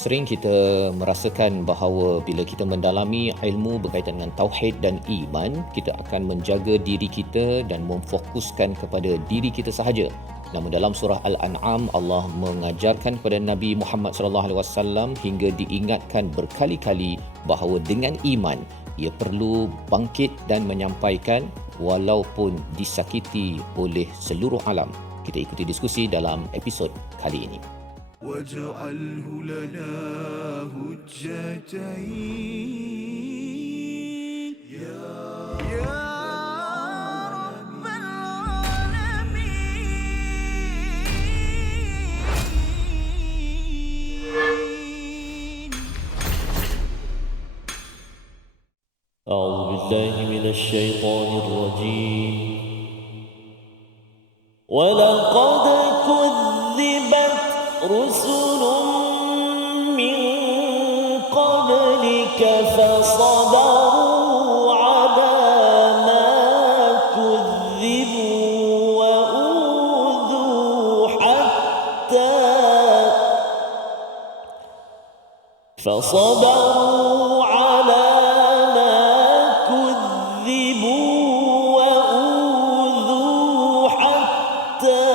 Sering kita merasakan bahawa bila kita mendalami ilmu berkaitan dengan tauhid dan iman, kita akan menjaga diri kita dan memfokuskan kepada diri kita sahaja. Namun dalam surah Al-An'am, Allah mengajarkan kepada Nabi Muhammad sallallahu alaihi wasallam hingga diingatkan berkali-kali bahawa dengan iman ia perlu bangkit dan menyampaikan walaupun disakiti oleh seluruh alam. Kita ikuti diskusi dalam episod kali ini. واجعله لنا هجتين يا رب العالمين. أعوذ بالله من الشيطان الرجيم. ولقد كذبت رسل من قبلك فصبروا على ما كذبوا وأوذوا فصبروا على ما كذبوا وأوذوا حتى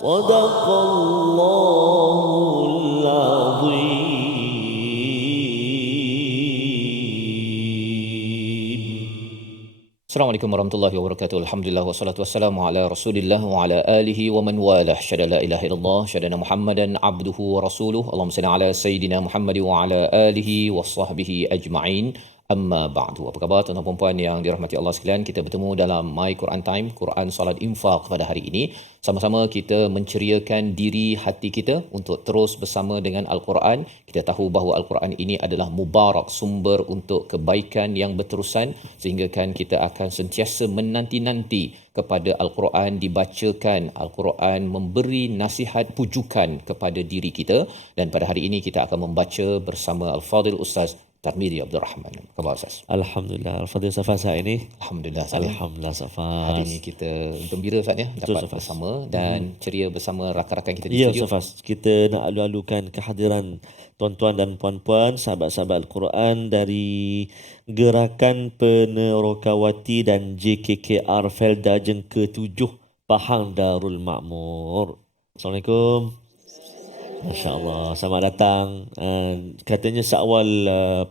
صدق الله العظيم. Assalamualaikum warahmatullahi wabarakatuh. Alhamdulillah wassalatu wassalamu ala Rasulillah wa ala alihi wa man walah. Syada la ilaha illallah, syada Muhammadan abduhu wa rasuluh. Allahumma salli ala sayidina Muhammad wa ala alihi wa sahbihi ajma'in. Amma ba'du. Apa khabar tuan-tuan dan puan yang dirahmati Allah sekalian? Kita bertemu dalam My Quran Time, Quran Salat Infaq pada hari ini. Sama-sama kita menceriakan diri hati kita untuk terus bersama dengan Al-Quran. Kita tahu bahawa Al-Quran ini adalah mubarak, sumber untuk kebaikan yang berterusan, sehingga kan kita akan sentiasa menanti-nanti kepada Al-Quran dibacakan, Al-Quran memberi nasihat pujukan kepada diri kita. Dan pada hari ini kita akan membaca bersama Al-Fadhil Ustaz Tarmizi Abdul Rahman. Khabar Ustaz? Alhamdulillah. Al-Fadhil Safas hari ini. Alhamdulillah. Alhamdulillah Safas. Hari ini kita gembira Ustaz ya, dapat Safas bersama dan ceria bersama rakan-rakan kita di Ya studio. Safas, kita nak alu-alukan kehadiran tuan-tuan dan puan-puan, sahabat-sahabat Al-Quran dari Gerakan Penerokawati dan JKKR Felda Jeng ke-7 Pahang Darul Makmur. Assalamualaikum. Masya Allah, selamat datang. Katanya seawal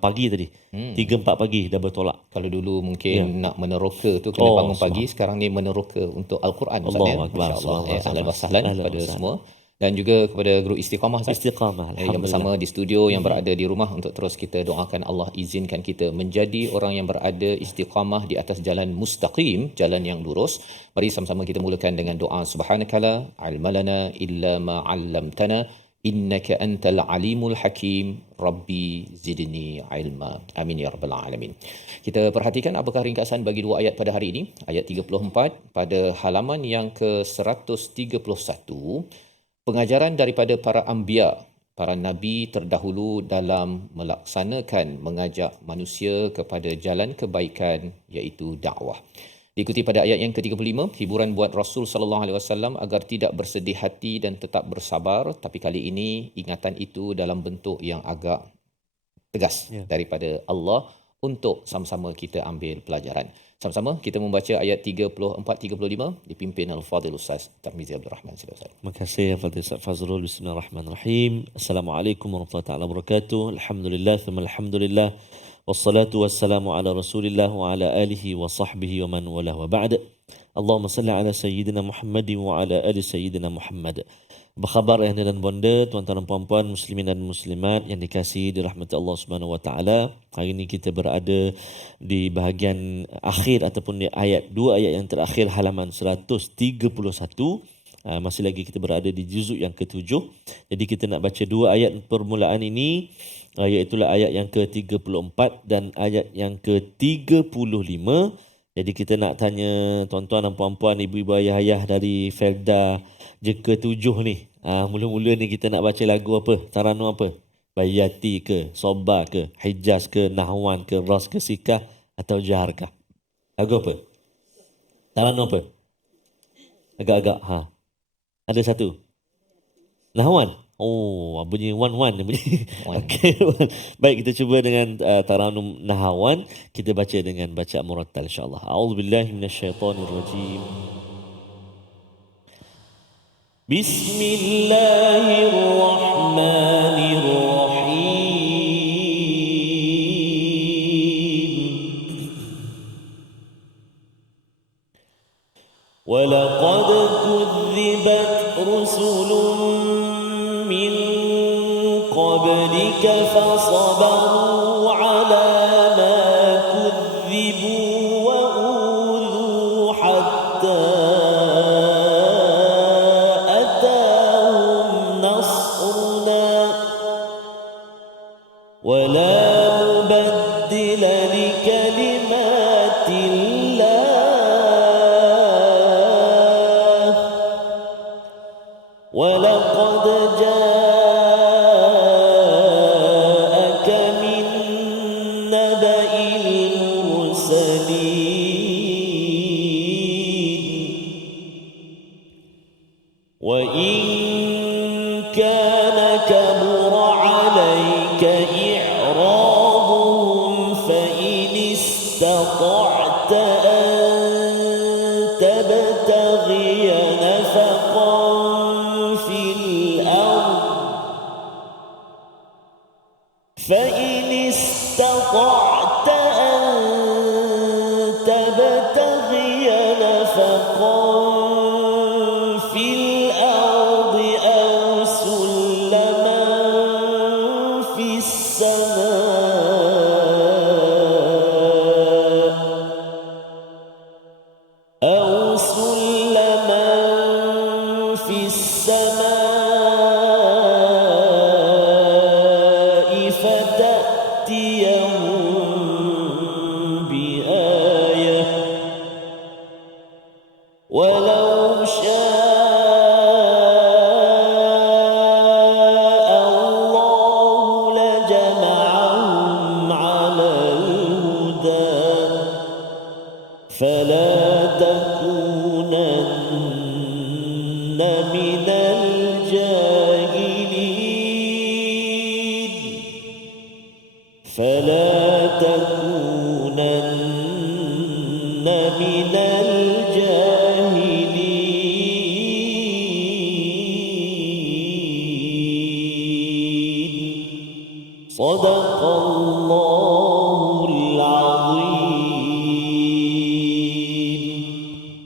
pagi tadi, 3-4 pagi dah bertolak. Kalau dulu mungkin nak meneroka tu kena bangun pagi, sekarang ni meneroka untuk Al-Quran Ustaz ya. Masya-Allah. Ahlan wa sahlan kepada semua. Dan juga kepada grup Istiqamah Ustaz. Istiqamah, Yang bersama di studio, yang berada di rumah, untuk terus kita doakan Allah izinkan kita menjadi orang yang berada istiqamah di atas jalan mustaqim, jalan yang lurus. Mari sama-sama kita mulakan dengan doa. Subhanakala ilmalana illa ma 'allamtana innaka antal alimul hakim, rabbi zidni ilma. Amin ya rabbal alamin. Kita perhatikan apakah ringkasan bagi dua ayat pada hari ini. Ayat 34 pada halaman yang ke-131, pengajaran daripada para anbiya, para nabi terdahulu dalam melaksanakan mengajak manusia kepada jalan kebaikan, iaitu dakwah. Diikuti pada ayat yang ke-35, hiburan buat Rasul sallallahu alaihi wasallam agar tidak bersedih hati dan tetap bersabar, tapi kali ini ingatan itu dalam bentuk yang agak tegas daripada Allah untuk sama-sama kita ambil pelajaran. Sama-sama kita membaca ayat 34-35 dipimpin Al-Fadhil Ustaz Tarmizi Abdul Rahman. Silakan. Terima kasih Al-Fadhil Ustaz Fazrul. Bismillahirrahmanirrahim. Assalamualaikum warahmatullahi wabarakatuh. Alhamdulillah, thumma alhamdulillah. Wassalatu wassalamu ala Rasulillah wa ala alihi wa sahbihi wa man walah wa ba'd. Allahumma salli ala Sayyidina Muhammad wa ala ali Sayyidina Muhammad. Apa khabar ayah dan bonda, tuan-tuan dan puan-puan, muslimin dan muslimat yang dikasihi dirahmati Allah Subhanahu wa taala. Hari ini kita berada di bahagian akhir ataupun di dua ayat yang terakhir halaman 131. Masih lagi kita berada di juzuk yang ke-7. Jadi kita nak baca dua ayat permulaan ini, iaitu ayat yang ke-34 dan ayat yang ke-35. Jadi kita nak tanya tuan-tuan dan puan-puan, ibu-ibu, ayah-ayah dari Felda JK7 ni. Mula-mula ni kita nak baca lagu apa? Taranum apa? Bayati ke? Soba ke? Hijaz ke? Nahwan ke? Ras ke? Sikah? atau jaharkah? Lagu apa? Taranum apa? Agak-agak. Ada satu. Nahwan. Oh, bunyi wan bunyi. Wan. Okey. Baik, kita cuba dengan taranum Nahwan. Kita baca dengan bacaan murattal insya-Allah. A'udzubillahi minasyaitonirrajim. Bismillahirrahmanirrahim. ولقد كذبت رسل من قبلك فصبروا على ما كذبوا وأوذوا حتى أتاهم نصرنا ولا مبدل لكلمات الله ولقد جاءك من نبأ المرسلين وإن كان كبر عليك إعراضهم فإن استطعت أن تبتغي نفقا فإن استطعت أن تبتغي نفقا في الأرض أو سلما في السماء أو سلما في السماء فتأتيهم بآية ولو شاء الله لجمعهم على الهدى فلا تكونن من الجاهلين فلا تكونن من الجاهلين صدق الله العظيم.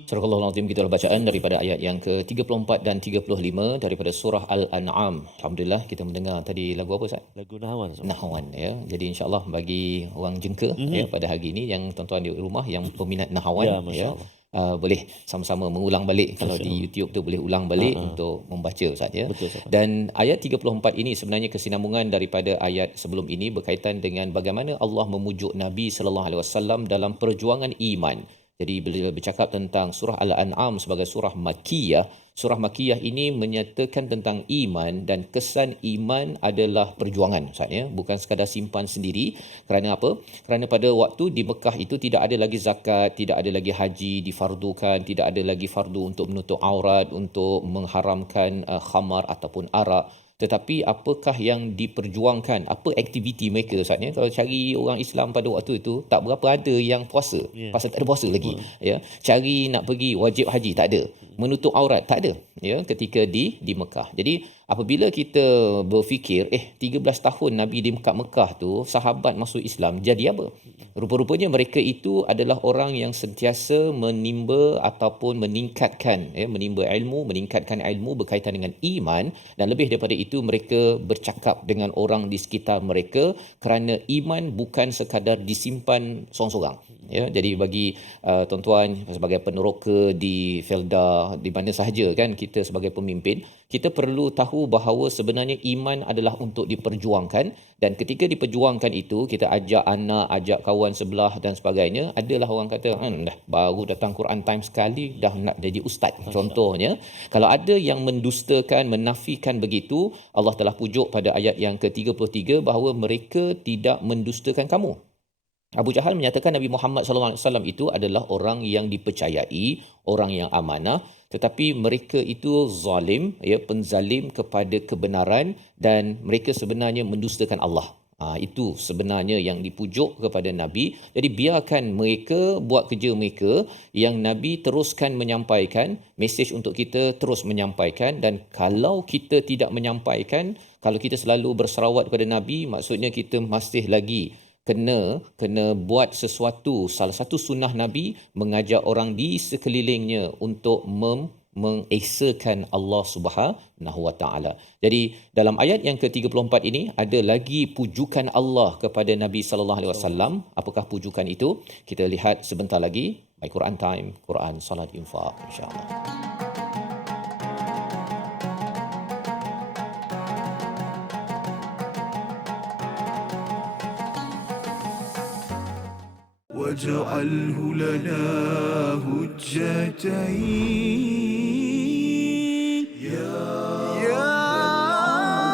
Surah Al-Azim, kita bacaan daripada ayat yang ke-34 dan 35 daripada surah Al-An'am. Alhamdulillah kita mendengar tadi lagu apa Ustaz? Lagu Nahwan. Nahwan ya. Jadi insya-Allah bagi orang jengka ya pada hari ini yang tuan-tuan di rumah yang peminat Nahwan Ya, ya, masya-Allah. boleh sama-sama mengulang balik. Kalau di Masya-Allah. YouTube tu boleh ulang balik untuk membaca Ustaz ya. Betul, Ustaz. Dan ayat 34 ini sebenarnya kesinambungan daripada ayat sebelum ini berkaitan dengan bagaimana Allah memujuk Nabi sallallahu alaihi wasallam dalam perjuangan iman. Jadi bila bercakap tentang surah Al-An'am sebagai surah Makkiyah, surah Makkiyah ini menyatakan tentang iman dan kesan iman adalah perjuangan Ustaz ya, bukan sekadar simpan sendiri. Kerana apa? Kerana pada waktu di Mekah itu tidak ada lagi zakat, tidak ada lagi haji difardukan, tidak ada lagi fardu untuk menutup aurat, untuk mengharamkan khamar ataupun arak. Tetapi apakah yang diperjuangkan, apa aktiviti mereka Ustaz ya? Kalau cari orang Islam pada waktu itu tak berapa ada yang puasa, pasal tak ada puasa lagi ya. Cari nak pergi wajib haji tak ada, menutup aurat tak ada ya ketika di Mekah. Jadi apabila kita berfikir 13 tahun Nabi di Mekah tu sahabat masuk Islam, jadi apa? Rupa-rupanya mereka itu adalah orang yang sentiasa menimba ataupun menimba ilmu, meningkatkan ilmu berkaitan dengan iman, dan lebih daripada itu mereka bercakap dengan orang di sekitar mereka kerana iman bukan sekadar disimpan seorang-seorang ya. Jadi bagi tuan-tuan sebagai peneroka di Felda di mana sahaja kan, kita sebagai pemimpin, kita perlu tahu bahawa sebenarnya iman adalah untuk diperjuangkan, dan ketika diperjuangkan itu kita ajak anak, ajak kawan sebelah dan sebagainya. Adalah orang kata dah baru datang Quran time sekali dah nak jadi ustaz contohnya. Kalau ada yang mendustakan, menafikan begitu, Allah telah pujuk pada ayat yang ke-33 bahawa mereka tidak mendustakan kamu. Abu Jahal menyatakan Nabi Muhammad SAW itu adalah orang yang dipercayai, orang yang amanah, tetapi mereka itu zalim, ya, penzalim kepada kebenaran, dan mereka sebenarnya mendustakan Allah. Itu sebenarnya yang dipujuk kepada Nabi. Jadi biarkan mereka buat kerja mereka, yang Nabi teruskan menyampaikan mesej untuk kita, terus menyampaikan. Dan kalau kita tidak menyampaikan, kalau kita selalu berserawat kepada Nabi, maksudnya kita masih lagi kena buat sesuatu, salah satu sunnah Nabi, mengajak orang di sekelilingnya untuk mengesakan Allah Subhanahu wa taala. Jadi dalam ayat yang ke-34 ini ada lagi pujukan Allah kepada Nabi sallallahu alaihi wasallam. Apakah pujukan itu? Kita lihat sebentar lagi. My Quran Time, Quran Salat Infak, insya-Allah. واجعله لنا هجتين يا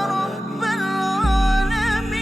رب العالمين.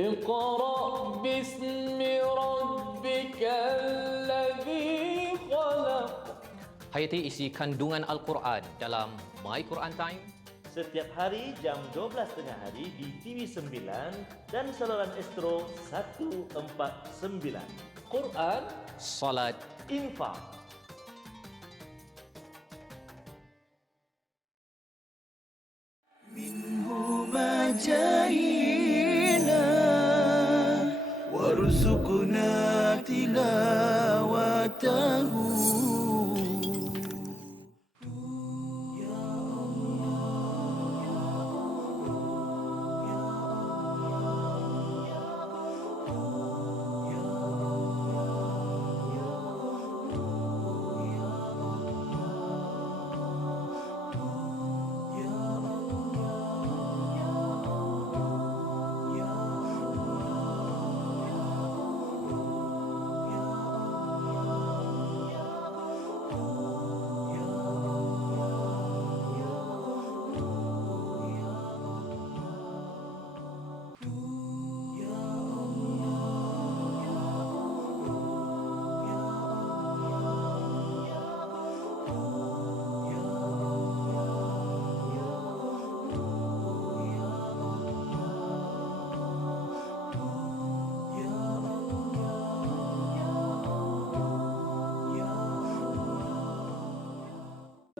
اقرأ باسم ربك الذي خلق. Hayati isi kandungan Al-Quran dalam My Quran Time. Setiap hari jam 12 tengah hari di TV9 dan saluran Astro 149. Quran Salat Infak. منهما جاهينا وارزقنا تلاوته.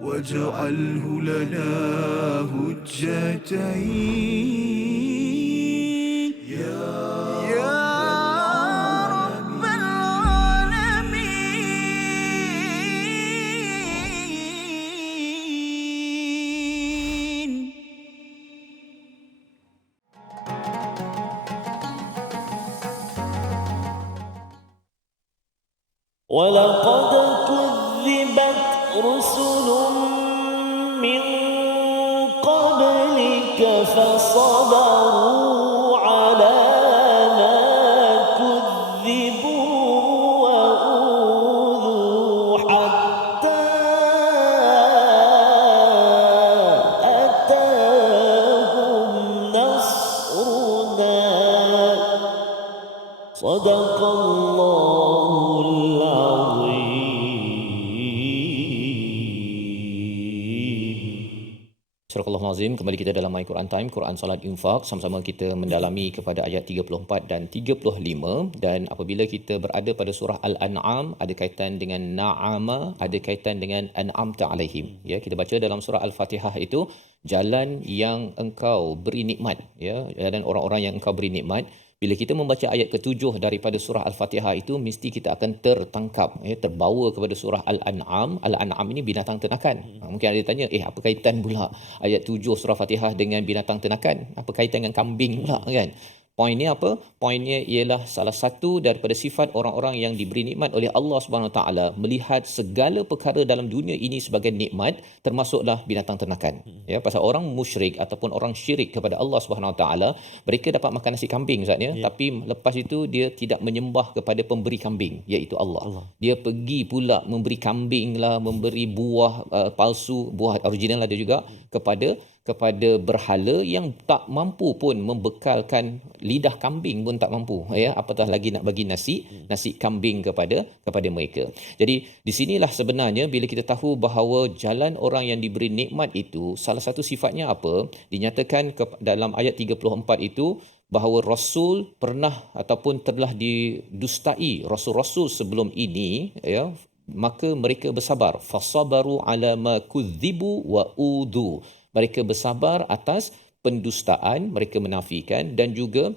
واجعله لنا هجتين يا رب العالمين. ولقد كذبت رسل من قبلك فصبروا على ما كذبوا وأوذوا حتى أتاهم نصرنا. صدق الله العظيم. Surah Al-Azim, kembali kita dalam My Quran Time, Quran Salat Infak. Sama-sama kita mendalami kepada ayat 34 dan 35. Dan apabila kita berada pada surah Al-An'am, ada kaitan dengan na'ama, ada kaitan dengan an'amta alaihim. Ya, kita baca dalam surah Al-Fatihah itu, jalan yang engkau beri nikmat, ya, dan orang-orang yang engkau beri nikmat. Bila kita membaca ayat ke-7 daripada surah Al-Fatihah itu, mesti kita akan tertangkap, terbawa kepada surah Al-An'am. Al-An'am ini binatang ternakan. Mungkin ada tanya, apa kaitan pula ayat 7 surah Fatihah dengan binatang ternakan? Apa kaitan dengan kambing pula, kan? Poinnya apa? Poinnya ialah salah satu daripada sifat orang-orang yang diberi nikmat oleh Allah Subhanahu Wa Taala melihat segala perkara dalam dunia ini sebagai nikmat, termasuklah binatang ternakan. Ya, pasal orang musyrik ataupun orang syirik kepada Allah Subhanahu Wa Taala, mereka dapat makan nasi kambing Ustaz ya, tapi lepas itu dia tidak menyembah kepada pemberi kambing iaitu Allah. Dia pergi pula memberi kambing lah, memberi buah palsu, buah original ada juga kepada berhala yang tak mampu pun membekalkan lidah kambing pun tak mampu ya, apatah lagi nak bagi nasi kambing kepada mereka. Jadi di sinilah sebenarnya bila kita tahu bahawa jalan orang yang diberi nikmat itu salah satu sifatnya apa, dinyatakan dalam ayat 34 itu bahawa Rasul pernah ataupun telah didustai rasul-rasul sebelum ini ya, maka mereka bersabar, fasabaru ala ma kudzibu wa udu. Mereka bersabar atas pendustaan, mereka menafikan dan juga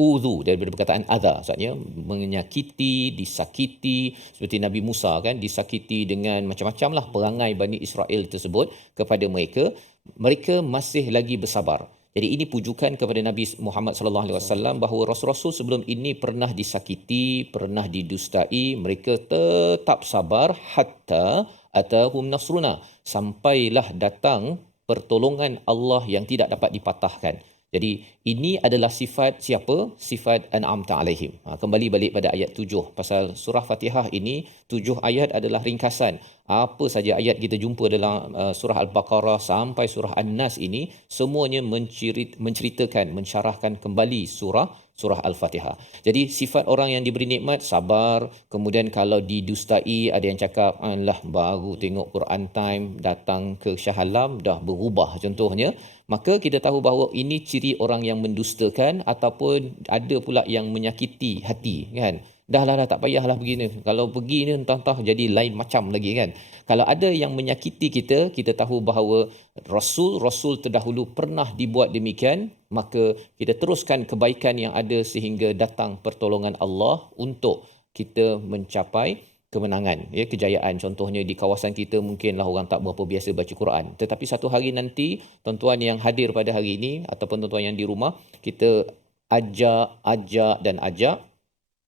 udhu daripada perkataan adha, maksudnya menyakiti, disakiti, seperti Nabi Musa kan disakiti dengan macam-macam lah perangai Bani Israel tersebut kepada mereka masih lagi bersabar. Jadi ini pujukan kepada Nabi Muhammad sallallahu alaihi wasallam bahawa rasul-rasul sebelum ini pernah disakiti, pernah didustai, mereka tetap sabar hatta atahum nasruna, sampailah datang pertolongan Allah yang tidak dapat dipatahkan. Jadi ini adalah sifat siapa? Sifat an'amta alaihim. Kembali balik pada ayat 7. Pasal surah Fatihah ini 7 ayat adalah ringkasan. Apa saja ayat kita jumpa dalam surah Al-Baqarah sampai surah An-Nas ini semuanya menceritakan, mensyarahkan kembali surah Al-Fatihah. Jadi sifat orang yang diberi nikmat sabar, kemudian kalau didustai ada yang cakap lah baru tengok Quran time datang ke Shah Alam dah berubah contohnya, maka kita tahu bahawa ini ciri orang yang mendustakan ataupun ada pula yang menyakiti hati kan. Dah tak payahlah begini. Kalau pergi ni entah-entah jadi lain macam lagi kan. Kalau ada yang menyakiti kita, kita tahu bahawa Rasul terdahulu pernah dibuat demikian, maka kita teruskan kebaikan yang ada sehingga datang pertolongan Allah untuk kita mencapai kemenangan, ya, kejayaan. Contohnya di kawasan kita mungkinlah orang tak berapa biasa baca Quran. Tetapi satu hari nanti, tuan-tuan yang hadir pada hari ini ataupun tuan-tuan yang di rumah, kita ajak,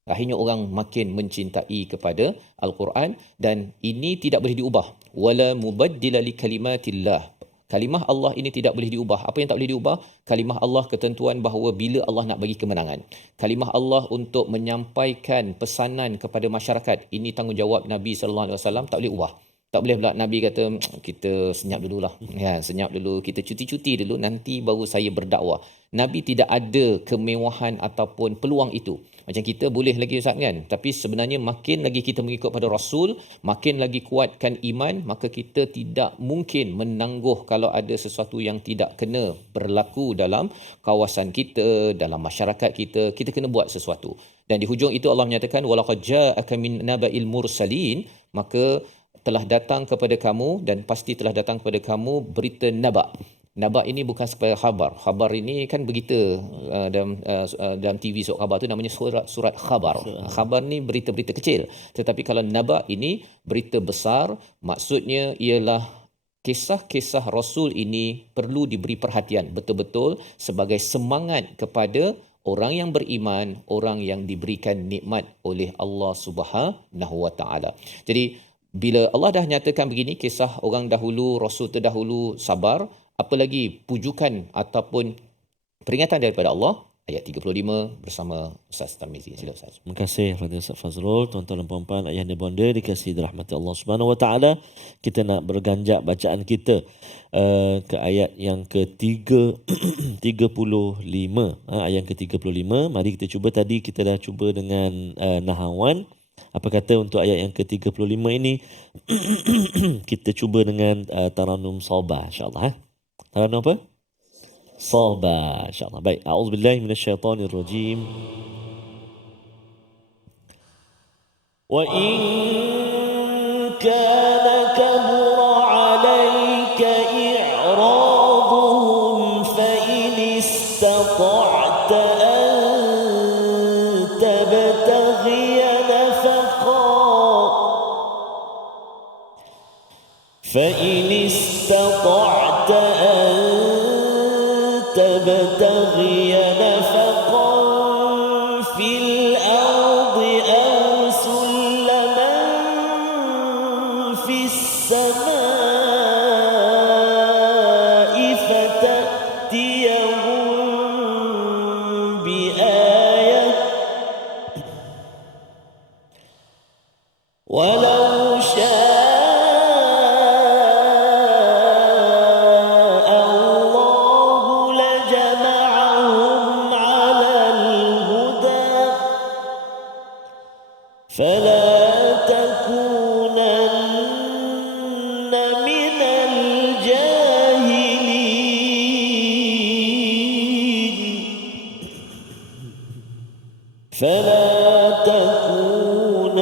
akhirnya orang makin mencintai kepada Al-Quran dan ini tidak boleh diubah. Wala mubaddila li kalimatillah. Kalimah Allah ini tidak boleh diubah. Apa yang tak boleh diubah? Kalimah Allah ketentuan bahawa bila Allah nak bagi kemenangan. Kalimah Allah untuk menyampaikan pesanan kepada masyarakat. Ini tanggungjawab Nabi sallallahu alaihi wasallam, tak boleh ubah. Tak boleh pula Nabi kata kita senyap dululah. Ya, senyap dulu, kita cuti-cuti dulu nanti baru saya berdakwah. Nabi tidak ada kemewahan ataupun peluang itu. Macam kita boleh lagi Ustaz kan? Tapi sebenarnya makin lagi kita mengikut pada Rasul, makin lagi kuatkan iman, maka kita tidak mungkin menangguh kalau ada sesuatu yang tidak kena berlaku dalam kawasan kita, dalam masyarakat kita, kita kena buat sesuatu. Dan di hujung itu Allah menyatakan walaqad ja'aka min naba'il mursalin, maka telah datang kepada kamu dan pasti telah datang kepada kamu berita naba'. Naba' ini bukan sebagai khabar. Khabar ini kan berita dalam TV sok khabar tu namanya surat khabar. Khabar ni berita-berita kecil. Tetapi kalau naba' ini berita besar, maksudnya ialah kisah-kisah Rasul ini perlu diberi perhatian betul-betul sebagai semangat kepada orang yang beriman, orang yang diberikan nikmat oleh Allah Subhanahu Wa Taala. Jadi bila Allah dah nyatakan begini, kisah orang dahulu, Rasul terdahulu sabar, apalagi pujukan ataupun peringatan daripada Allah. Ayat 35 bersama Ustaz Tarmizi. Sila Ustaz. Terima kasih kepada Ustaz Fazrul. Tuan-tuan dan puan-puan, ayah dan bonda dikasihi dirahmati Allah Subhanahu Wa Taala. Kita nak berganjak bacaan kita ke ayat yang ke-35. Ayat yang ke-35. Mari kita cuba, tadi kita dah cuba dengan Nahawan. Apa kata untuk ayat yang ke-35 ini kita cuba dengan Taranum Sabah insya-Allah. Taranum apa? Sabah insya-Allah. Baik, a'udzubillahi minasyaitonirrajim. Wa in kana kabura 'alaika i'raduhum fa in istata'ta an tabtaghiya فإن استطعت أن تبتغي نفقا فلا تكونن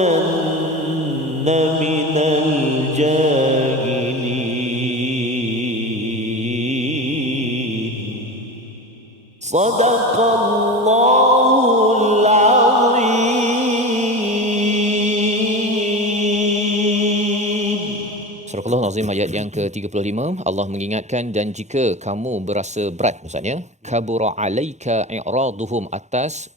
من الجاهلين صدق الله العظيم. Surah Al-Azim ayat yang ke-35, Allah mengingatkan, dan jika kamu berasa berat, maksudnya kabura alaika i'raduhum, atas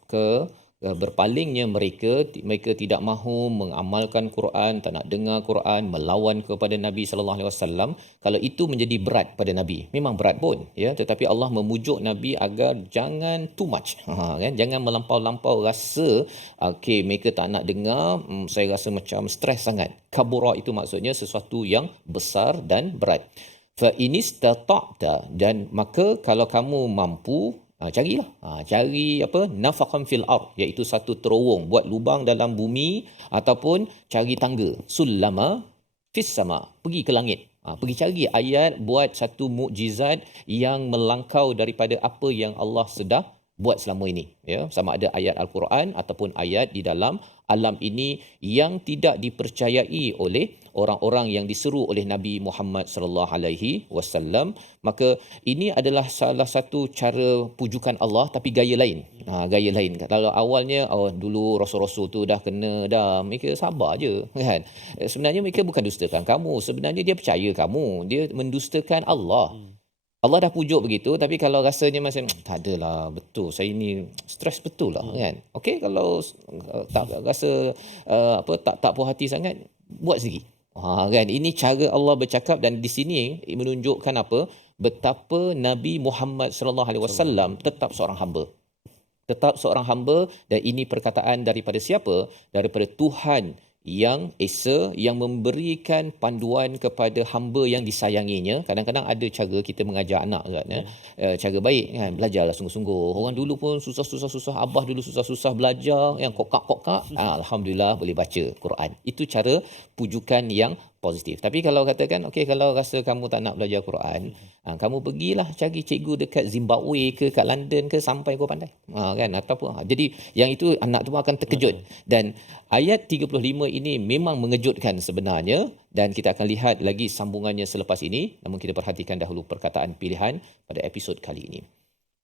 berpalingnya mereka tidak mahu mengamalkan Quran, tak nak dengar Quran, melawan kepada Nabi sallallahu alaihi wasallam. Kalau itu menjadi berat pada Nabi, memang berat pun ya, tetapi Allah memujuk Nabi agar jangan too much, kan, jangan melampau-lampau rasa okey mereka tak nak dengar, saya rasa macam stres sangat. Kabura itu maksudnya sesuatu yang besar dan berat. Fa inistata'ta, dan maka kalau kamu mampu, carilah, cari apa, nafaqan fil ard, iaitu satu terowong, buat lubang dalam bumi, ataupun cari tangga, sulama fis sama, pergi ke langit, pergi cari ayat, buat satu mukjizat yang melangkau daripada apa yang Allah sudah buat selama ini, ya, sama ada ayat Al-Quran ataupun ayat di dalam alam ini yang tidak dipercayai oleh orang-orang yang diseru oleh Nabi Muhammad sallallahu alaihi wasallam. Maka ini adalah salah satu cara pujukan Allah, tapi gaya lain. Gaya lain. Kalau awalnya dulu rasul-rasul tu dah kena dah, mereka sabar je, kan. Sebenarnya mereka bukan dustakan kamu, sebenarnya dia percaya kamu, dia mendustakan Allah. Allah dah pujuk begitu, tapi kalau rasanya macam tak adalah, betul saya ni stres betul lah, kan. Okey, kalau tak rasa tak puas hati sangat, buat sendiri. Kan, ini cara Allah bercakap, dan di sini menunjukkan apa? Betapa Nabi Muhammad sallallahu alaihi wasallam tetap seorang hamba. Tetap seorang hamba, dan ini perkataan daripada siapa? Daripada Tuhan yang Esa, yang memberikan panduan kepada hamba yang disayanginya. Kadang-kadang ada cara kita mengajar anak kan, cara baik kan, belajarlah sungguh-sungguh. Orang dulu pun susah-susah, abah dulu susah-susah belajar, yang kokak-kokak, alhamdulillah boleh baca Quran. Itu cara pujukan yang positif. Tapi kalau katakan okey, kalau rasa kamu tak nak belajar Quran, kamu pergilah cari cikgu dekat Zimbabwe ke, kat London ke, sampai kau pandai, kan, ataupun jadi yang itu anak tu akan terkejut. Dan ayat 35 ini memang mengejutkan sebenarnya, dan kita akan lihat lagi sambungannya selepas ini. Namun kita perhatikan dahulu perkataan pilihan pada episod kali ini.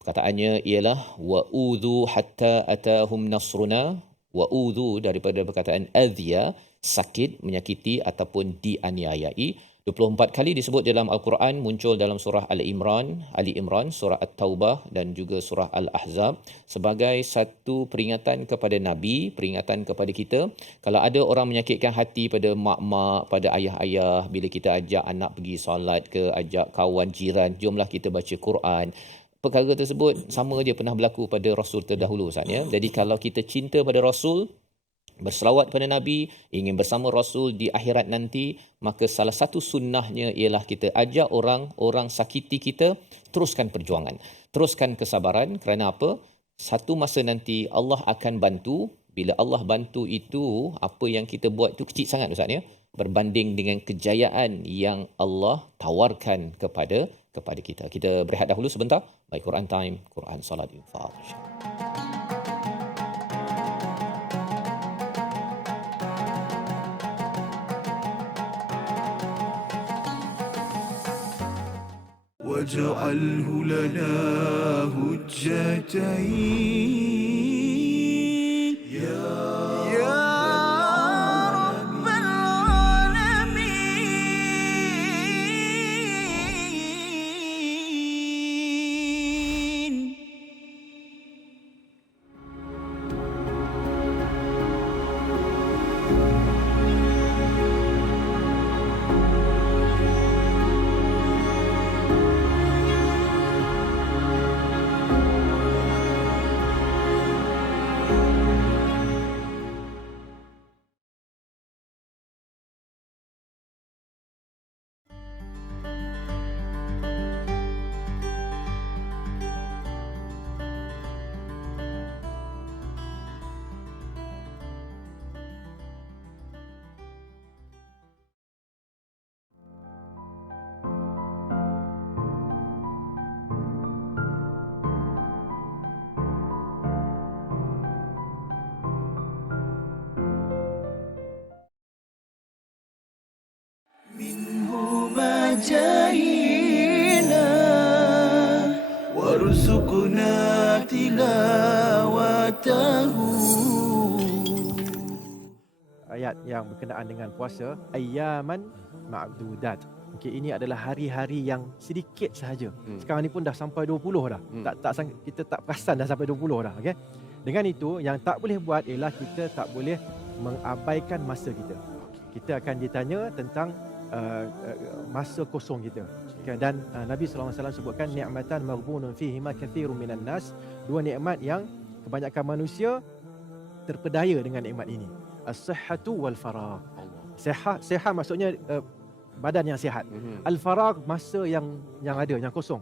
Perkataannya ialah wa'udhu hatta atahum nasruna. Wa'udhu daripada perkataan adhiya, sakit, menyakiti ataupun dianiayai. 24 kali disebut dalam Al-Quran, muncul dalam surah Ali Imran, surah At-Taubah dan juga surah Al-Ahzab sebagai satu peringatan kepada Nabi, peringatan kepada kita. Kalau ada orang menyakitkan hati pada mak-mak, pada ayah-ayah, bila kita ajak anak pergi solat ke, ajak kawan jiran, jomlah kita baca Quran. Perkara tersebut sama dia pernah berlaku pada Rasul terdahulu, Ustaz, ya. Jadi kalau kita cinta pada Rasul, berselawat pada Nabi, ingin bersama Rasul di akhirat nanti, maka salah satu sunnahnya ialah kita ajak orang sakiti kita, teruskan perjuangan, teruskan kesabaran. Kerana apa? Satu masa nanti Allah akan bantu. Bila Allah bantu itu, apa yang kita buat itu kecil sangat, Ustaz, ya, berbanding dengan kejayaan yang Allah tawarkan kepada kita. Kita berehat dahulu sebentar. Baik, Quran Time, Quran Salat Infaq. واجعله لنا هجتين يا رب العالمين. رجائنا وارزقنا تلاوته. Ayat yang berkenaan dengan puasa, ayyaman ma'dudat. Okey, ini adalah hari-hari yang sedikit sahaja. Sekarang ni pun dah sampai 20 dah. Kita tak perasan dah sampai 20 dah, okey. Dengan itu yang tak boleh buat ialah kita tak boleh mengabaikan masa kita. Kita akan ditanya tentang masa kosong kita. Okay, dan Nabi SAW sebutkan ni'matan maghbunun fihima kathirun minan nas, dua nikmat yang kebanyakan manusia terpedaya dengan nikmat ini. As-sihhatu wal faragh. Sihat maksudnya badan yang sihat. Al-faragh masa yang ada, yang kosong.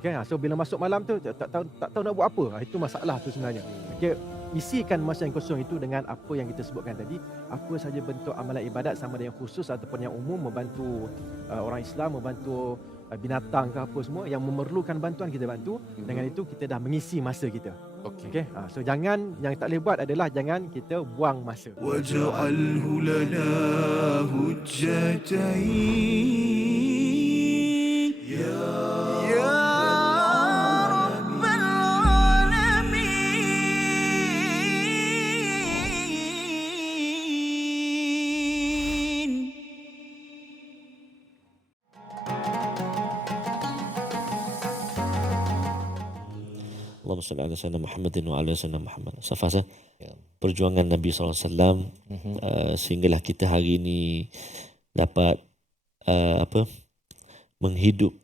Okey, so bila masuk malam tu tak tahu nak buat apa. Itu masalah tu sebenarnya. Okey, isikan masa yang kosong itu dengan apa yang kita sebutkan tadi, apa saja bentuk amalan ibadat, sama ada yang khusus ataupun yang umum, membantu orang Islam, membantu binatang ke apa semua yang memerlukan bantuan, kita bantu. Dengan itu kita dah mengisi masa kita. Okey. So jangan, yang tak boleh buat adalah jangan kita buang masa. واجعله لنا هجتين يا رب العالمين. Allahumma salli ala sayyidina Muhammadin wa ala sayyidina Muhammad. Safas Ya. perjuangan Nabi SAW sehinggalah kita hari ini dapat menghidup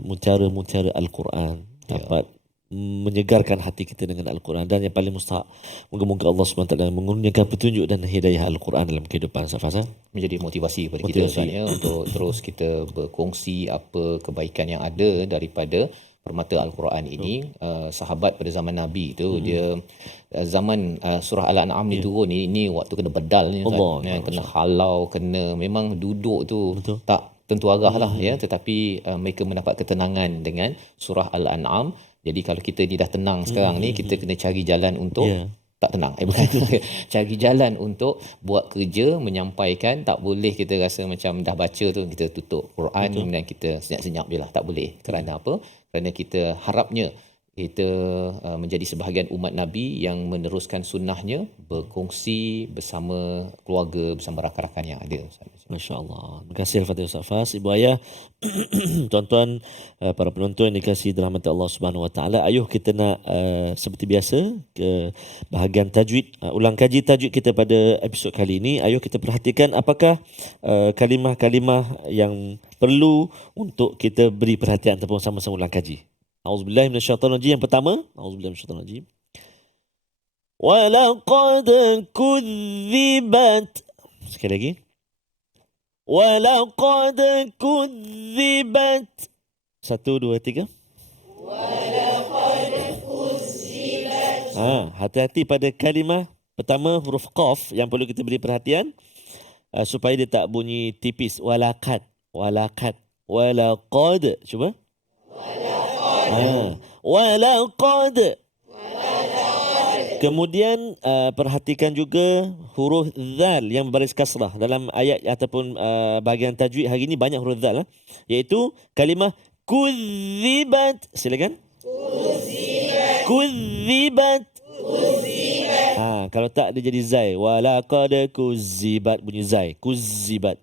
mutiara-mutiara Al-Quran, dapat menyegarkan hati kita dengan Al-Quran, dan yang paling mustahak, moga-moga Allah SWT mengurniakan petunjuk dan hidayah Al-Quran dalam kehidupan. Safas Menjadi motivasi kepada kita Ustaz, ya, untuk terus kita berkongsi apa kebaikan yang ada daripada permata Al-Quran ini. Sahabat pada zaman Nabi tu, dia zaman surah Al-An'am ni turun, ini waktu kena bedal ni Ustaz, kena halau, kena memang duduk tu tak tentu arah lah, ya, tetapi mereka mendapat ketenangan dengan surah Al-An'am. Jadi kalau kita ni dah tenang sekarang ni, kita kena cari jalan untuk tak tenang. Bukan. Cari jalan untuk buat kerja, menyampaikan. Tak boleh kita rasa macam dah baca tu kita tutup Quran dan kita senyap-senyap je lah. Tak boleh. Kerana apa? Kerana kita harapnya kita menjadi sebahagian umat Nabi yang meneruskan sunnahnya, berkongsi bersama keluarga, bersama rakan-rakan yang ada. Masya Allah. Terima kasih Al-Fatihah Ustaz Fas, Ibu Ayah, tuan-tuan, para penonton yang dikasihi dirahmati Allah Subhanahu Wa Taala. Ayuh kita nak seperti biasa ke bahagian tajwid, ulang kaji tajwid kita pada episod kali ini. Ayuh kita perhatikan apakah kalimah-kalimah yang perlu untuk kita beri perhatian ataupun sama-sama ulang kaji. Auzubillahi minasyaitonirrajim. Yang pertama, auzubillahi minasyaitonirrajim. Walaqad kudzibat. Sekali lagi. Walaqad kudzibat. 1, 2, 3. Walaqad kudzibat. Hati-hati pada kalimah pertama, huruf qaf yang perlu kita beri perhatian supaya dia tak bunyi tipis. Walaqad. Walaqad. Walaqad. Cuba. Walaqad. Kemudian perhatikan juga huruf zal yang berbaris kasrah dalam ayat ataupun bahagian tajwid hari ini banyak huruf zal, iaitu kalimah kudzibat. Silakan. Kudzibat. Kalau tak dia jadi zai. Walaqad kudzibat, bunyi zai. Kudzibat.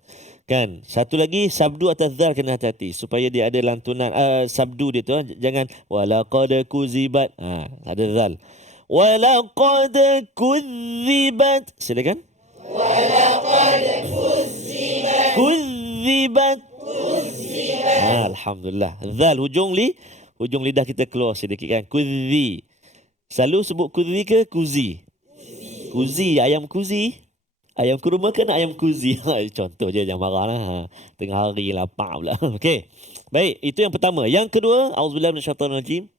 Kan? Satu lagi, sabdu atas zal kena hati-hati supaya dia ada lantunan sabdu dia tu, jangan walaqad kuzibat. Ada zal. Walaqad kuzibat. Silakan. Walaqad kuzibat. Kuzibat. Alhamdulillah. Zal hujung lidah kita keluar sedikit, kan? Kuzi. Selalu sebut kuzi ke kuzi? Kuzi, ayam kuzi. Ayam kurma kan ayam kuzi. Contoh je, jangan marah lah. Tengah hari lapar pula. Okey. Baik, itu yang pertama. Yang kedua, auzubillahi minasyaitonirrajim.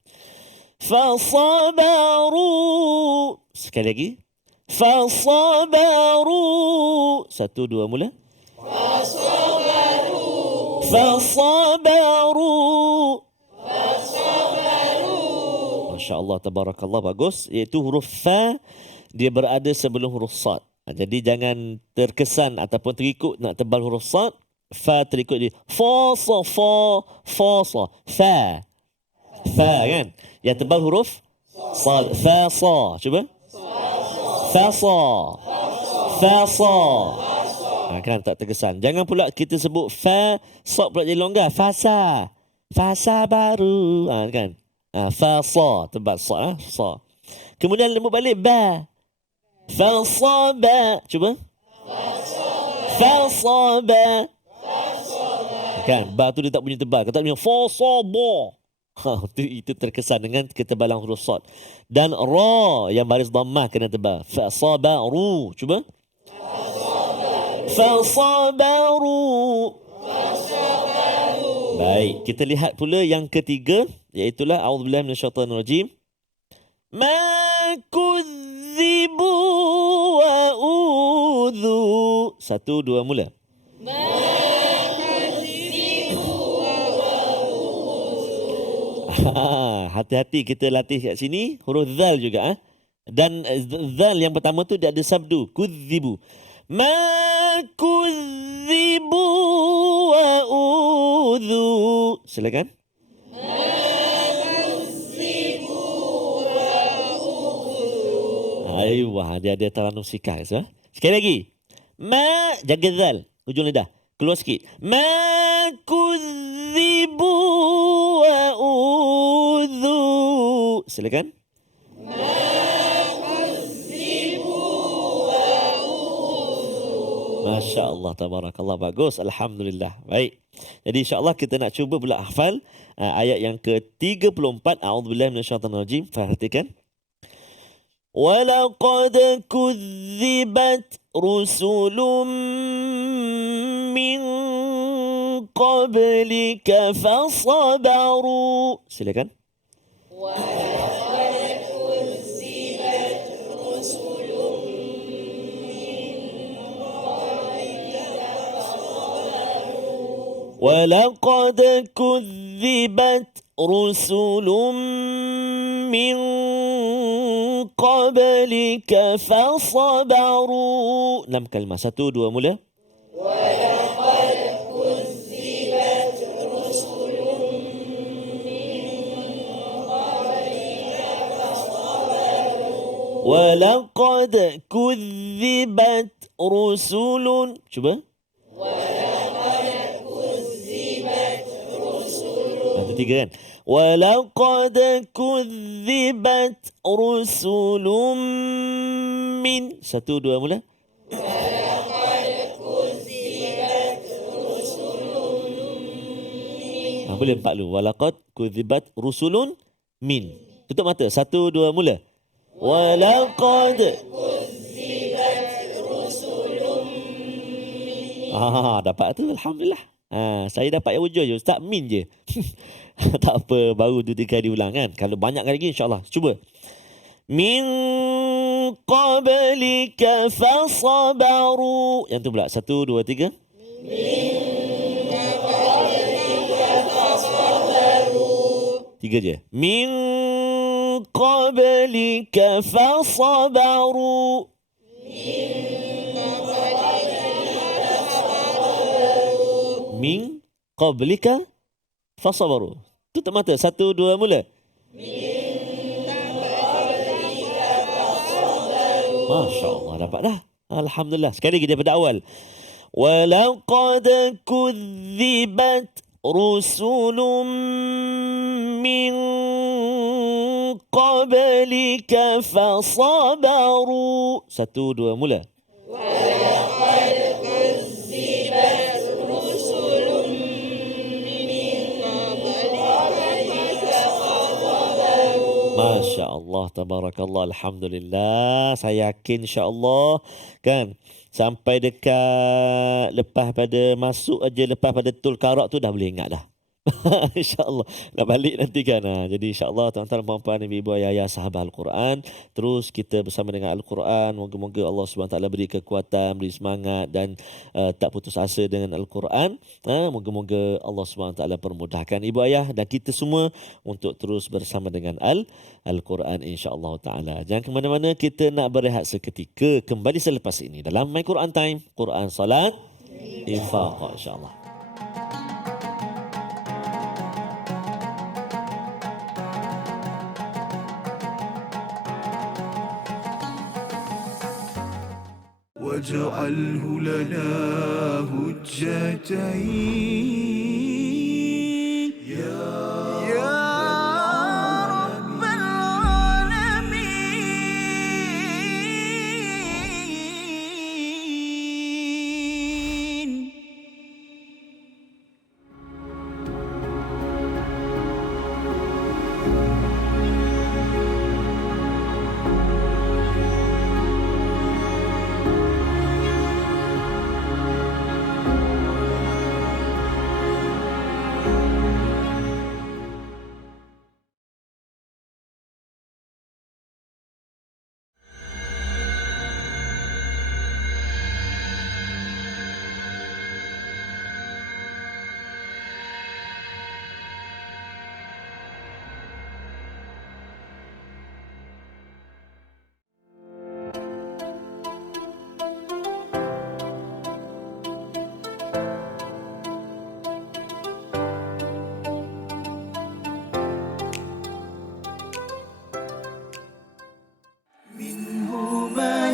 Fasabaru. Sekali lagi. Fasabaru. 1, 2, mula. Fasabaru. Fasabaru. Fasabaru. Masya Allah, tabarakallah, bagus. Iaitu huruf fa, dia berada sebelum huruf sad. Jadi jangan terkesan ataupun terikut nak tebal huruf sad. Fa terikut dia. Fa, sa, fa, fa, sa. Fa. Fa kan? Yang tebal huruf sad. Fa, sa. Cuba. Fa, sa. Fa, sa. Kan tak terkesan. Jangan pula kita sebut fa, sa pula jadi longgar. Fasa. Fasa baru. Kan? Fa, sa. Tebal sa. Sa. Kemudian lembut balik ba. Fa, sa, ba. Cuba. Fa, sa, ba. Kan? Ba tu dia tak bunyi tebal. Kata dia fa, sa, ba. Itu terkesan dengan ketebalan huruf sad. Dan ra yang baris dhammah kena tebal. Fa, sa, ba, ru. Cuba. Fa, sa, ba, ru. Baik, kita lihat pula yang ketiga, iaitulah a'udzubillahi minasyaitanirrajim. Ma kudzibu wa udhu. 1, 2 mula. Hati-hati kita latih kat sini huruf zal juga. Dan zal yang pertama tu dia ada sabdu kudzibu. Ma kudzibu wa udhu. Silakan. Ayuh, dia ada taranum sikah. So. Sekali lagi. Ma, jaga zal. Hujung lidah. Keluar sikit. Ma kudzibu wa udhu. Silakan. Masya Allah, tabarakallah, bagus, alhamdulillah. Baik. Jadi insya-Allah kita nak cuba pula hafal ayat yang ke-34. A'udzubillahi minasyaitanirrajim. Perhatikan. وَلَقَدْ كُذِّبَتْ رُسُلٌ مِّن قَبْلِكَ فَصَبَرُوا. Silakan. وَلَقَدْ كُذِّبَتْ رُسُلٌ مِّن قَبْلِكَ فَصَبَرُوا. 6 kalimah. 1, 2 mula. وَلَقَدْ كُذِّبَتْ رُسُلٌ مِّن قَبْلِكَ فَصَبَرُوا. وَلَقَدْ كُذِّبَتْ رُسُلٌ. Cuba. Itu 3 kan. وَلَقَدْ كُذِّبَتْ رُسُلٌ مِّن. 1, 2 mula. وَلَقَدْ كُذِّبَتْ رُسُلٌ مِّن. Boleh 4 dulu. وَلَقَدْ كُذِّبَتْ رُسُلٌ مِّن. Tutup mata. 1, 2 mula. وَلَقَدْ كُذِّبَتْ رُسُلٌ مِّن. Dapat tu, alhamdulillah. Saya dapat yang hujung je. Ustaz min je. Tak apa, baru 2-3 kali diulang kan. Kalau banyak kali lagi insyaAllah. Cuba. Min qablika fasabaru. Yang tu pula. 1, 2, 3. Min qablika fasabaru. 3 je. Min qablika fasabaru. Min qablika fasabaru. Tutup mata. 1, 2 mula. Masya Allah, dapat dah. Alhamdulillah. Sekali lagi daripada awal. وَلَقَدْ كُذِّبَتْ رُسُلٌ مِّن قَبْلِكَ فَصَبَرُوا. 1, 2 mula. وَلَقَدْ كُذِّبَتْ رُسُلٌ Masya Allah, tabarakallah, alhamdulillah. Saya yakin insya-Allah kan sampai dekat lepas pada masuk aja, lepas pada tul karak tu dah boleh ingat dah. InsyaAllah nak balik nanti kan. Jadi insyaAllah tuan-tuan, puan-puan, ibu-ibu, ayah-ayah, sahabat Al-Quran, terus kita bersama dengan Al-Quran. Moga-moga Allah SWT beri kekuatan, beri semangat dan tak putus asa dengan Al-Quran. Moga-moga Allah SWT permudahkan ibu ayah dan kita semua untuk terus bersama dengan Al-Quran insyaAllah ta'ala. Jangan ke mana-mana, kita nak berehat seketika. Kembali selepas ini dalam My Quran Time, Quran Salat Infaq insyaAllah. واجعله لنا حجتين يا رب العالمين.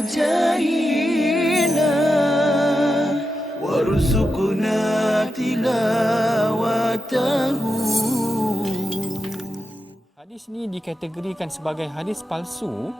جاهينا وارزقنا تلاوته. Hadis ni dikategorikan sebagai hadis palsu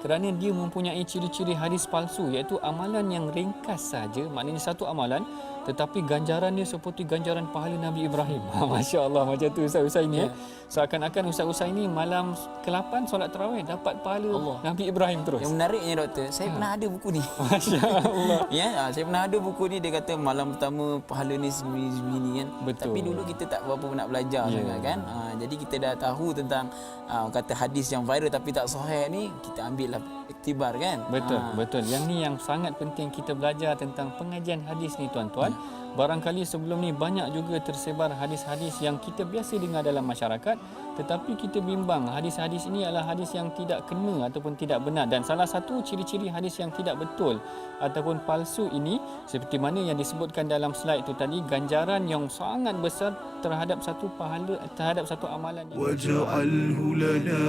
kerana dia mempunyai ciri-ciri hadis palsu, iaitu amalan yang ringkas saja, maknanya satu amalan tetapi ganjarannya seperti ganjaran pahala Nabi Ibrahim. Masya Allah, macam tu Ustaz Usai ni. Seakan-akan Ustaz Usai ni malam ke-8 solat tarawih dapat pahala Allah. Nabi Ibrahim terus. Yang menariknya doktor, saya pernah ada buku ni. Masya Allah. Saya pernah ada buku ni, dia kata malam pertama pahala ni segini kan. Betul. Tapi dulu kita tak berapa nak belajar sangat kan. Jadi kita dah tahu tentang kata hadis yang viral tapi tak sahih ni, kita ambil lah iktibar kan. Betul, betul. Yang ni yang sangat penting kita belajar tentang pengajian hadis ni tuan-tuan. Barangkali sebelum ni banyak juga tersebar hadis-hadis yang kita biasa dengar dalam masyarakat, tetapi kita bimbang hadis-hadis ini adalah hadis yang tidak kena ataupun tidak benar. Dan salah satu ciri-ciri hadis yang tidak betul ataupun palsu ini, seperti mana yang disebutkan dalam slide itu tadi, ganjaran yang sangat besar terhadap satu pahala, terhadap satu amalan. واجعله لنا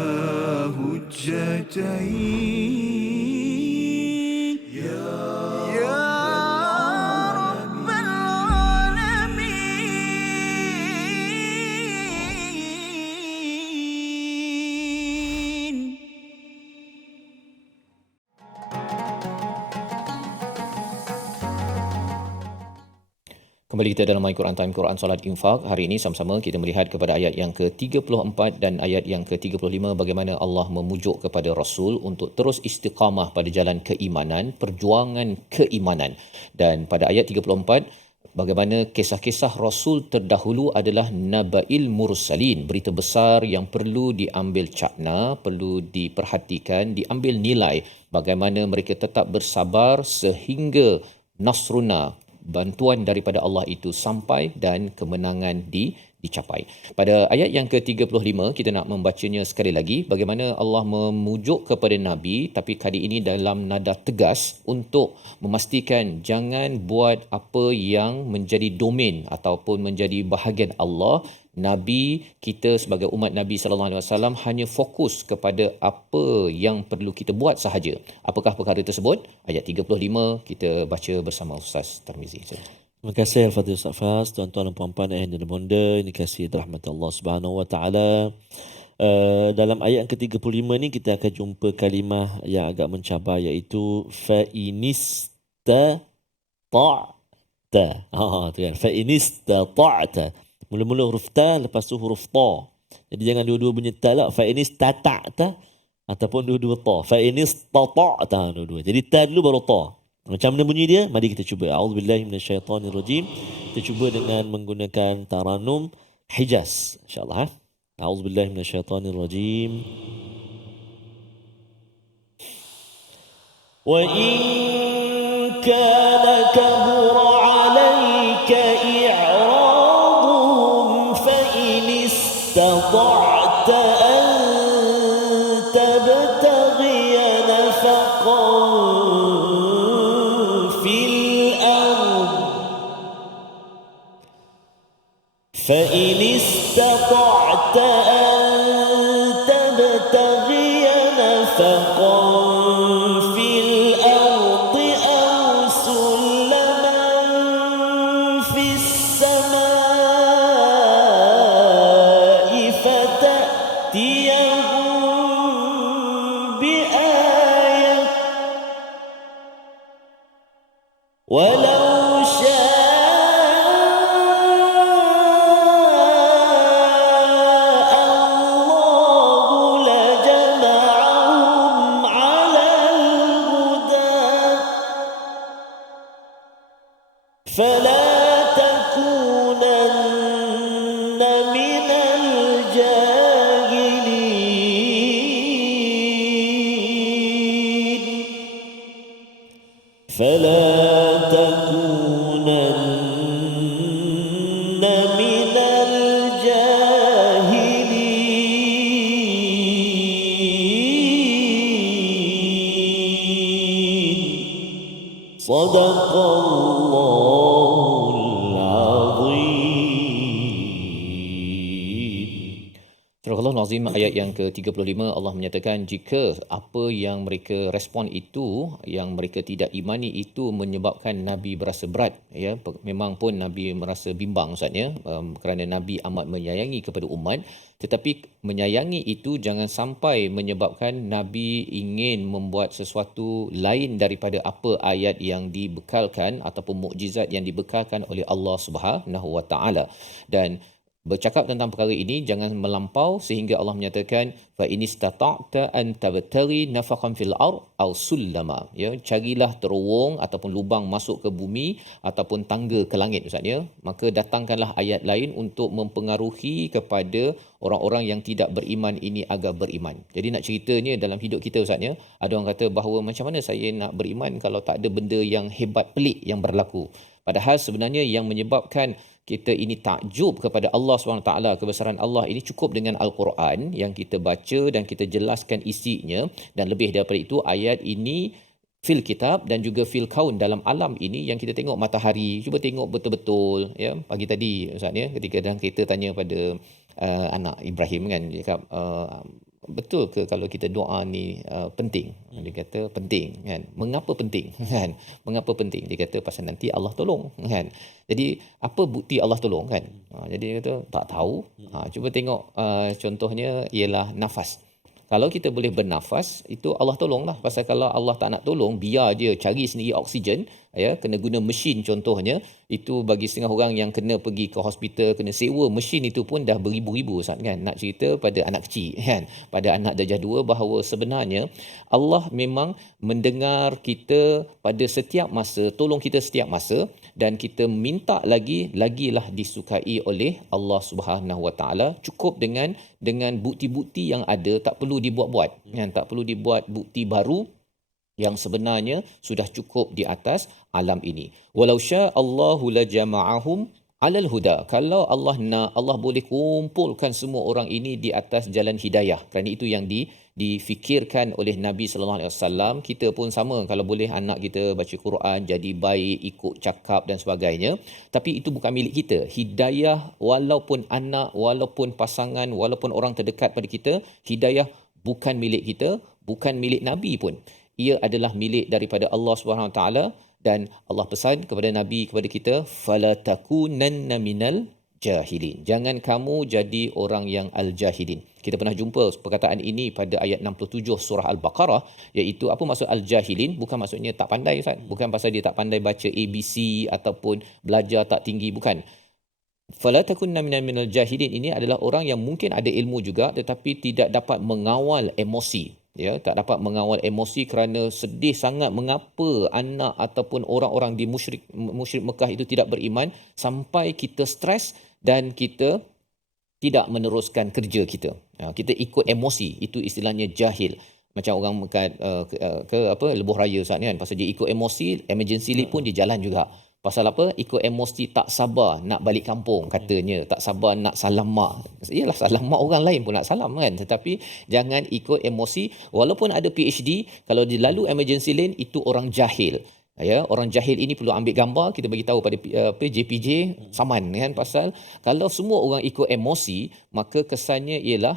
حجتين يا رب العالمين. Kembali kita dalam My Quran Time, Quran Salat Infak. Hari ini sama-sama kita melihat kepada ayat yang ke-34 dan ayat yang ke-35, bagaimana Allah memujuk kepada Rasul untuk terus istiqamah pada jalan keimanan, perjuangan keimanan. Dan pada ayat 34, bagaimana kisah-kisah Rasul terdahulu adalah Naba'il Mursalin, berita besar yang perlu diambil cakna, perlu diperhatikan, diambil nilai, bagaimana mereka tetap bersabar sehingga Nasruna, bantuan daripada Allah itu sampai dan kemenangan dicapai. Pada ayat yang ke-35 kita nak membacanya sekali lagi, bagaimana Allah memujuk kepada Nabi tapi kali ini dalam nada tegas untuk memastikan jangan buat apa yang menjadi domain ataupun menjadi bahagian Allah. Nabi kita sebagai umat Nabi sallallahu alaihi wasallam hanya fokus kepada apa yang perlu kita buat sahaja. Apakah perkara tersebut? Ayat 35 kita baca bersama Ustaz Tarmizi. Terima kasih Al-Fadhil Ustaz Faz, tuan-tuan dan puan-puan yang bonda, ini kasih rahmat Allah Subhanahu wa taala. Dalam ayat ke-35 ni kita akan jumpa kalimah yang agak mencabar, iaitu fa inistata'ta. Tu kan, fa inistata'ta. Mula-mula huruf ta, lepas tu huruf ta. Jadi jangan dua-dua bunyi ta lah. Fa inistata'ta ataupun dua-dua ta. Fa inistata'ta dua-dua. Jadi ta dulu baru ta. Macam mana bunyi dia? Mari kita cuba. A'udzubillahi minasyaitonirrajim. Kita cuba dengan menggunakan taranum Hijaz. InsyaAllah. A'udzubillahi minasyaitonirrajim. Wa in kana kabura 'alaika i'raduhum fa in istata'ta an tabtaghiya nafaqan فإن استطعت أن تبتغي نفقا في الأرض Surah Al-Azim ayat yang ke-35 Allah menyatakan jika apa yang mereka respon itu yang mereka tidak imani itu menyebabkan Nabi berasa berat, ya, memang pun Nabi merasa bimbang Ustaz, ya, kerana Nabi amat menyayangi kepada umat, tetapi menyayangi itu jangan sampai menyebabkan Nabi ingin membuat sesuatu lain daripada apa ayat yang dibekalkan ataupun mukjizat yang dibekalkan oleh Allah Subhanahu Wa Taala. Dan bercakap tentang perkara ini jangan melampau sehingga Allah menyatakan fa inistata'ta an tabtaghi nafaqan fil ard aw sullama, ya, carilah terowong ataupun lubang masuk ke bumi ataupun tangga ke langit Ustaz, ya, maka datangkanlah ayat lain untuk mempengaruhi kepada orang-orang yang tidak beriman ini agar beriman. Jadi nak ceritanya dalam hidup kita Ustaz, ya, ada orang kata bahawa macam mana saya nak beriman kalau tak ada benda yang hebat pelik yang berlaku. Padahal sebenarnya yang menyebabkan kita ini takjub kepada Allah SWT, kebesaran Allah ini cukup dengan Al-Quran yang kita baca dan kita jelaskan isinya, dan lebih daripada itu ayat ini fil kitab dan juga fil kaun, dalam alam ini yang kita tengok matahari, cuba tengok betul-betul, ya. Pagi tadi Ustaz, ya, ketika dalam kereta tanya pada anak Ibrahim kan, dia cakap betul ke kalau kita doa ni penting? Dia kata penting kan. Mengapa penting kan? Mengapa penting? Dia kata pasal nanti Allah tolong kan. Jadi apa bukti Allah tolong kan? Jadi dia kata tak tahu. Cuba tengok contohnya ialah nafas. Kalau kita boleh bernafas, itu Allah tolonglah. Pasal kalau Allah tak nak tolong, biar dia cari sendiri oksigen, ya, kena guna mesin contohnya, itu bagi setengah orang yang kena pergi ke hospital, kena sewa mesin itu pun dah beribu-ribu Ustaz kan. Nak cerita pada anak kecil kan, pada anak darjah 2, bahawa sebenarnya Allah memang mendengar kita pada setiap masa, tolong kita setiap masa, dan kita minta lagilah disukai oleh Allah Subhanahu Wa Taala. Cukup dengan bukti-bukti yang ada, tak perlu dibuat-buat kan, tak perlu dibuat bukti baru yang sebenarnya sudah cukup di atas alam ini. Walau syaa Allahu la jama'ahum alal huda. Kalau Allah nak, Allah boleh kumpulkan semua orang ini di atas jalan hidayah. Kerana itu yang difikirkan oleh Nabi sallallahu alaihi wasallam. Kita pun sama, kalau boleh anak kita baca Quran, jadi baik, ikut cakap dan sebagainya. Tapi itu bukan milik kita. Hidayah, walaupun anak, walaupun pasangan, walaupun orang terdekat pada kita, hidayah bukan milik kita, bukan milik Nabi pun. Ia adalah milik daripada Allah Subhanahu Wa Taala, dan Allah pesan kepada Nabi, kepada kita, fala takunanna minal jahilin. Jangan kamu jadi orang yang al-jahilin. Kita pernah jumpa perkataan ini pada ayat 67 surah Al-Baqarah, iaitu apa maksud al-jahilin? Bukan maksudnya tak pandai Ustaz. Bukan pasal dia tak pandai baca ABC ataupun belajar tak tinggi, bukan. Fala takunna minal jahilin ini adalah orang yang mungkin ada ilmu juga tetapi tidak dapat mengawal emosi. Ya, tak dapat mengawal emosi kerana sedih sangat mengapa anak ataupun orang-orang di musyrik Mekah itu tidak beriman, sampai kita stres dan kita tidak meneruskan kerja kita. Kita ikut emosi, itu istilahnya jahil. Macam orang ke lebuh raya Ustaz kan, pasal dia ikut emosi, emergency leave pun dia jalan juga. Pasal apa? Ikut emosi, tak sabar nak balik kampung katanya, tak sabar nak salam mak. Iyalah, salam mak orang lain pun nak salam kan, tetapi jangan ikut emosi. Walaupun ada PhD, kalau dia lalu emergency lane, itu orang jahil. Ya, orang jahil ini perlu ambil gambar, kita bagi tahu pada JPJ saman kan, pasal kalau semua orang ikut emosi, maka kesannya ialah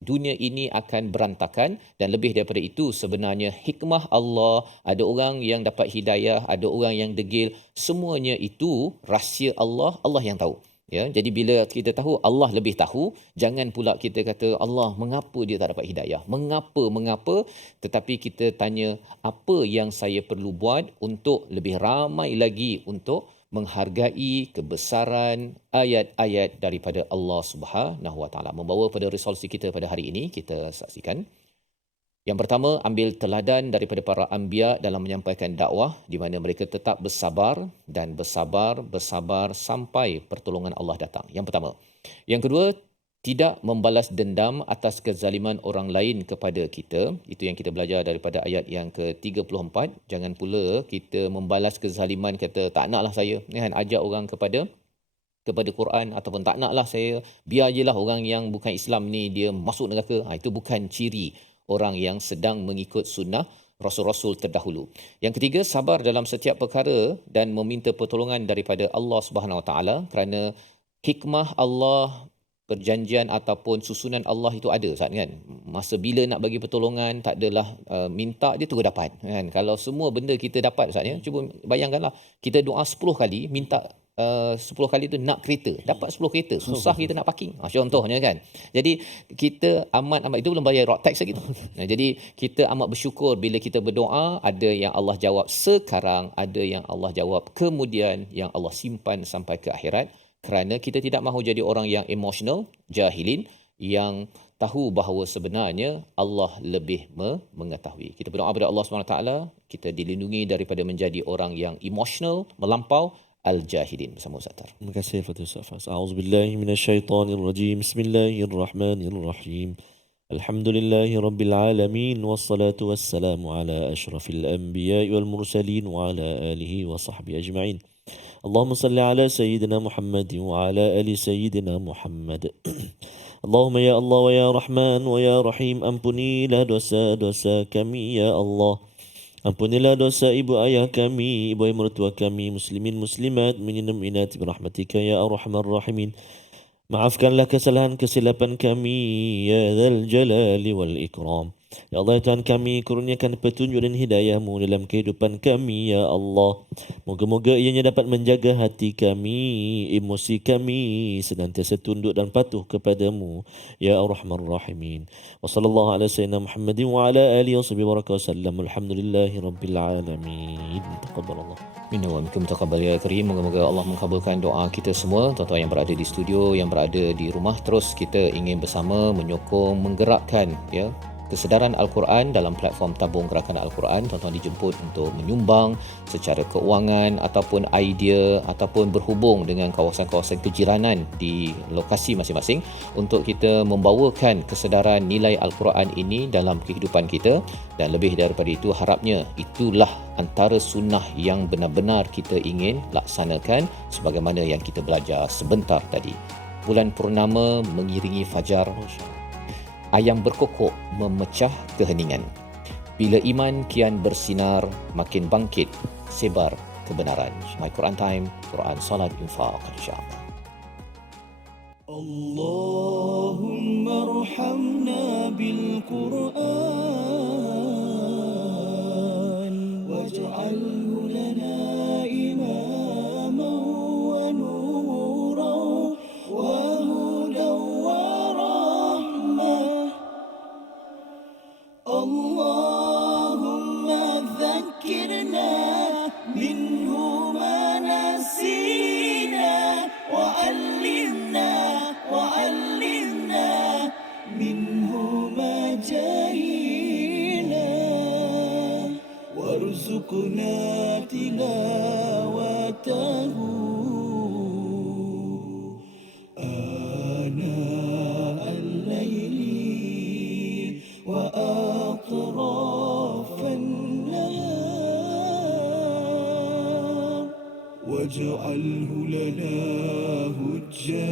dunia ini akan berantakan. Dan lebih daripada itu, sebenarnya hikmah Allah, ada orang yang dapat hidayah, ada orang yang degil, semuanya itu rahsia Allah, Allah yang tahu. Ya, jadi bila kita tahu Allah lebih tahu, jangan pula kita kata Allah mengapa dia tak dapat hidayah, mengapa, tetapi kita tanya apa yang saya perlu buat untuk lebih ramai lagi untuk menghargai kebesaran ayat-ayat daripada Allah Subhanahu Wa Taala. Membawa pada resolusi kita pada hari ini, kita saksikan. Yang pertama, ambil teladan daripada para anbiya dalam menyampaikan dakwah, di mana mereka tetap bersabar dan bersabar sampai pertolongan Allah datang. Yang pertama. Yang kedua, tidak membalas dendam atas kezaliman orang lain kepada kita. Itu yang kita belajar daripada ayat yang ke-34. Jangan pula kita membalas kezaliman, kata tak naklah saya kan ajak orang kepada Quran, ataupun tak naklah saya, biar jelah orang yang bukan Islam ni dia masuk neraka. Itu bukan ciri orang yang sedang mengikut sunnah Rasul-Rasul terdahulu. Yang ketiga, sabar dalam setiap perkara dan meminta pertolongan daripada Allah Subhanahu Wa Taala, kerana hikmah Allah, perjanjian ataupun susunan Allah itu ada Ustaz kan. Masa bila nak bagi pertolongan tak adalah minta dia terus dapat kan. Kalau semua benda kita dapat Ustaz ya, cuba bayangkanlah kita doa 10 kali minta 10 kali tu nak kereta, dapat 10 kereta, susah kita nak parking. Contohnya kan. Jadi kita amat itu belum bayar road tax lagi tu. Jadi kita amat bersyukur bila kita berdoa ada yang Allah jawab sekarang, ada yang Allah jawab kemudian, yang Allah simpan sampai ke akhirat. Kerana kita tidak mahu jadi orang yang emotional, jahilin, yang tahu bahawa sebenarnya Allah lebih mengetahui. Kita berdoa kepada Allah SWT, kita dilindungi daripada menjadi orang yang emotional, melampau, al-jahilin bersama Ustaz Tar. Terima kasih Fatul Safas. A'udzubillahi minasyaitonirrajim. Bismillahirrahmanirrahim. Alhamdulillahi rabbil alamin wassalatu wassalamu ala asyrafil anbiya'i wal mursalin wa ala alihi wa sahbihi ajma'in. Allahumma salli ala sayyidina Muhammad wa ala ali sayyidina Muhammad. Allahumma ya Allah wa ya Rahman wa ya Rahim, ampunilah dosa-dosa kami ya Allah. Ampunilah dosa ibu ayah kami, ibu ayah mertua kami, muslimin muslimat, mu'minin mu'minat birahmatika ya arhamar rahimin. Maafkanlah kesalahan kesilapan kami ya dzal jalali wal ikram. Ya Allah ya Tuhan kami, kurniakan petunjuk dan hidayah-Mu dalam kehidupan kami ya Allah. Moga-moga ianya dapat menjaga hati kami, emosi kami senantiasa tunduk dan patuh kepadamu ya arhamar rahimin. Wa sallallahu ala sayyidina Muhammadin wa ala alihi wa sallam. Alhamdulillahi rabbil alamin. Taqabbalallah. Minna wa minkum taqabbal ya karim. Moga-moga Allah mengabulkan doa kita semua, tuan-tuan yang berada di studio, yang berada di rumah. Terus kita ingin bersama menyokong, menggerakkan ya kesedaran Al-Quran dalam platform tabung gerakan Al-Quran. Tuan-tuan dijemput untuk menyumbang secara keuangan ataupun idea ataupun berhubung dengan kawasan-kawasan kejiranan di lokasi masing-masing untuk kita membawakan kesedaran nilai Al-Quran ini dalam kehidupan kita. Dan lebih daripada itu, harapnya itulah antara sunnah yang benar-benar kita ingin laksanakan sebagaimana yang kita belajar sebentar tadi. Bulan purnama mengiringi fajar, ayam berkokok memecah keheningan. Bila iman kian bersinar, makin bangkit sebar kebenaran. My Quran Time, Quran Salat Infaq, insyaAllah. Allahumma arhamna bil Quran waj'alhu lana imaman wa nuran wa hudan wa Allahumma dhakkirna minhu ma nasina wa 'allimna minhu ma jahilna warzuqna tilawatahu ana al-laili wa أطراف النهار واجعله لنا هجة